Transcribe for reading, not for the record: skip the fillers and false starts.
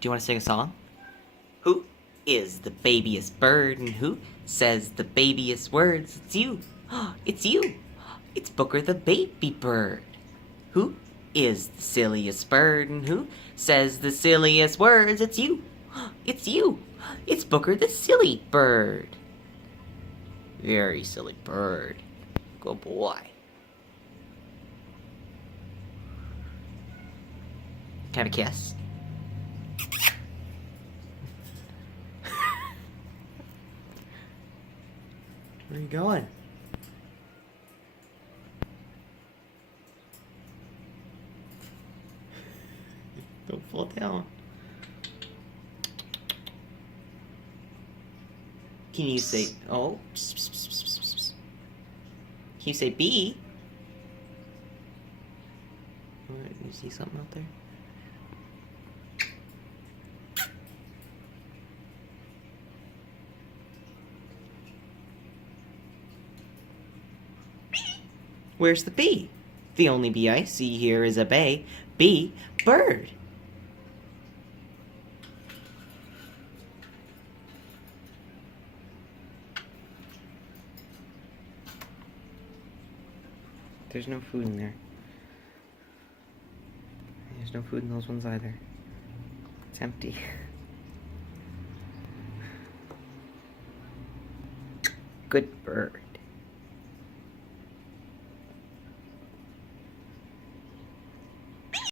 Do you want to sing a song? Who is the babyest bird, and who says the babyest words? It's you. It's you. It's Booker the baby bird. Who is the silliest bird, and who says the silliest words? It's you. It's you. It's Booker the silly bird. Very silly bird. Good boy. Can I have a kiss? Where are you going? Don't fall down. Can you say, oh? Can you say B? You see something out there? Where's the bee? The only bee I see here is a bay. Bee, bird. There's no food in there. There's no food in those ones either. It's empty. Good bird.